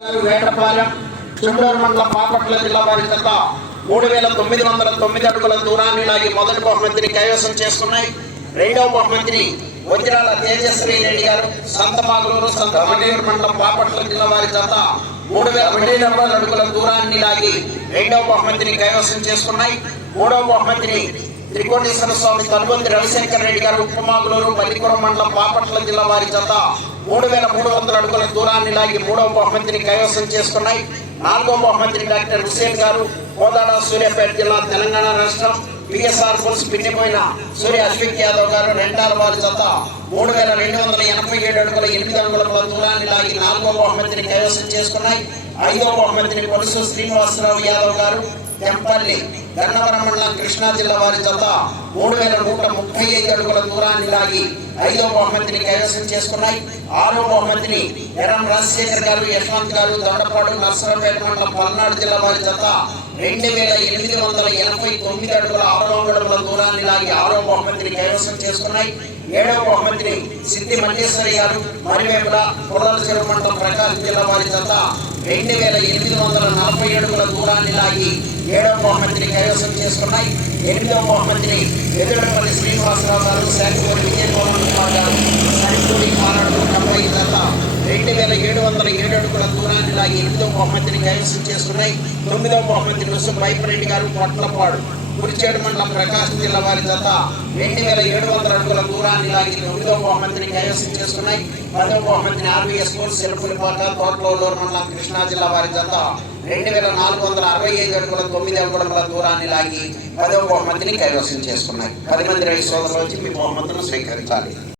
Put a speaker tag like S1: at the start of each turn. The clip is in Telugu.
S1: వేటపాలెం చుండూరు మండలం పాపట్ల జిల్లా వారి జత మూడు వేల తొమ్మిది వందల తొమ్మిది అడుగుల దూరాన్ని లాగి మొదటి బహుమతిని కైవసం చేసుకున్నాయి రెండవ బహుమతిని వజ్రాల తేజస్వి రెడ్డి గారు సంతమాగులూరు సంత మనేరు మండలం పాపట్ల జిల్లా వారి జత మూడు వేల ఒకటి అడుగుల దూరాన్ని లాగి రెండవ బహుమతిని కైవసం చేసుకున్నాయి మూడవ బహుమతిని త్రికోటేశ్వర స్వామి తనువంతి రవిశంకర్ రెడ్డి గారు ఉప్పమాగులూరు బల్లిపురం మండలం పాపట్ల జిల్లా వారి జత మూడు వేల మూడు వందల అడుగుల దూరాన్ని లాగి మూడవ బహుమతిని కైవసం చేసుకున్నాయి. నాలుగవ బహుమతిని డాక్టర్ హుసేన్ గారు కోదాడ సూర్యాపేట జిల్లా తెలంగాణ రాష్ట్రం. పిఎస్ఆర్ ఫుల్స్ పిన్నిపోయిన సూర్య అశ్విక్ యాదవ్ గారు రెండాల వారి జత మూడు వేల రెండు వందల ఎనభై ఏడు అడుగుల ఎనిమిది అడుగుల దూరాన్ని లాగి నాలుగవ బహుమతిని కైవసం చేసుకున్నాయి. ఐదవ బహుమతిని పొలుసు శ్రీనివాసరావు యాదవ్ గారు తెంపల్లి గన్నవరం మండలం కృష్ణా జిల్లా వారి జత మూడు వేల నూట ముప్పై ఐదు అడుగుల దూరాన్ని లాగి ఐదో బహుమతిని కైవసం చేసుకున్నాయి. ఆరో బహుమతిని ఎరం రాజశేఖర్ గారు యశ్వంత్ గారు దొండపాడు నర్సరావుపేట మండలం పల్నాడు జిల్లా వారి జత రెండు వేల ఎనిమిది వందల ఎనభై తొమ్మిది అడుగుల ఆరు అడుగుల దూరాన్ని లాగి ఆరో బహుమతిని కైవసం చేసుకున్నాయి. ఏడవ బహుమతిని సిద్ధి మల్లేశ్వరి గారు మరివేపుల కొడల చెరువు మండలం ప్రకాశం జిల్లా వారి జత రెండు వేల ఎనిమిది వందల నలభై అడుగుల దూరాన్ని లాగి ఏడవ బహుమతిని కైవసం చేసుకున్నాయి. ఎనిమిదవ బహుమతిని ఎదురపల్లి శ్రీనివాసరావు గారు శాఖపూరి విజయమోహన్ కుమార్ గారు సరిపూడి మారాడు డెబ్బై జత రెండు వేల ఏడు వందల ఏడు అడుగుల దూరాన్ని లాగి ఎనిమిదవ బహుమతిని కైవసం చేసుకున్నాయి. తొమ్మిదవ బహుమతిని రుసు పైపరెడ్డి గారు పొట్లపాడు కురిచేడు మండలం ప్రకాశం జిల్లా వారి జత. రెండు వేల ఏడు వందల అడుగుల దూరాన్ని లాగి తొమ్మిదవ బహుమతిని కైవసం చేసుకున్నాయి. పదవ బహుమతిని ఆర్వీఎస్ స్కూల్ సిరపులిపాక తోటలో మండలం కృష్ణా జిల్లా వారి జత. రెండు వేల నాలుగు వందల అరవై ఐదు అడుగుల తొమ్మిది అడుగుల దూరాన్ని లాగి పదవ బహుమతిని కైవసం చేసుకున్నాయి. పది మంది రైతు సోదరులు వచ్చి మీ బహుమతులను స్వీకరించాలి.